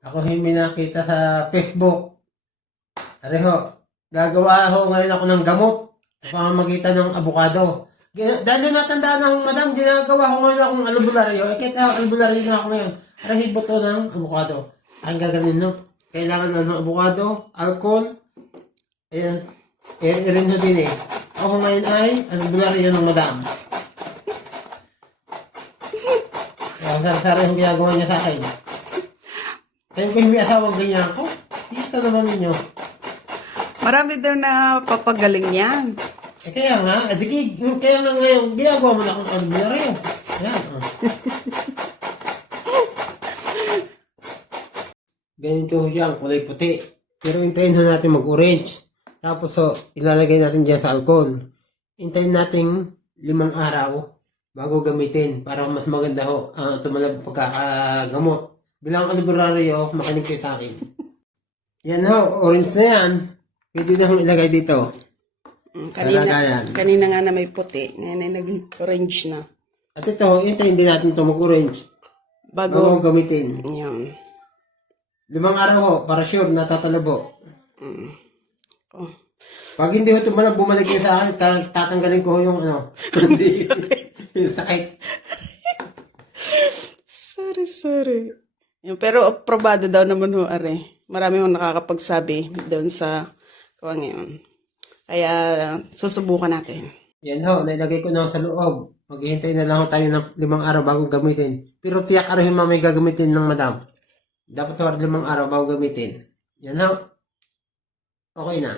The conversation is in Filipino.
Ako hindi nakita sa Facebook. Areho, gagawa ho ngayon ako ng gamot sa pamamagitan ng abukado. Dahil yung natandaan akong madam, ginagawa ko ngayon akong albularyo. Kita albularyo na ako ngayon. Arahibot to ng abukado. Ang gagawin no? Kailangan ng abukado, alcohol, ayan, rin ho din eh. Ako ngayon ay albularyo ng madam. Kaya sari-sari yung ginagawa niya sa akin. Kaya kung may asawang ganyan ako, kita naman ninyo. Marami daw na papagaling yan. Kaya nga, kaya nga ngayon, ginagawa mo na akong albularyo. Ayan, oh. Ganito siya, ang kulay puti. Pero hintayin ho natin mag-orange. Tapos ilalagay natin dyan sa alcohol. Hintayin natin 5 araw bago gamitin para mas maganda ho tumalab pagkakagamot. Bilang albularyo, makinig kayo sa akin. Yan ho, orange na yan. Pwede na hong ilagay dito. Kanina nga na may puti. Ngayon ay naging orange na. At ito, hintayin din natin ito mag-orange. Bago gamitin. Yan. 5 araw ho, para sure, natatalabo. Oh. Pag hindi ho tumalab, bumalik yun sa akin, tatanggalin ko yung yung sakit. Sorry. Yung, pero aprobado daw naman ho, are. Marami hong nakakapagsabi doon sa kuha ngayon. Kaya susubukan natin. Yan ho, nailagay ko na sa loob. Maghihintay na lang ho tayo ng 5 araw bago gamitin. Pero tiyak araw yung mamay gagamitin ng madam. Dapat 5 araw bago gamitin. Yan ho. Okay na.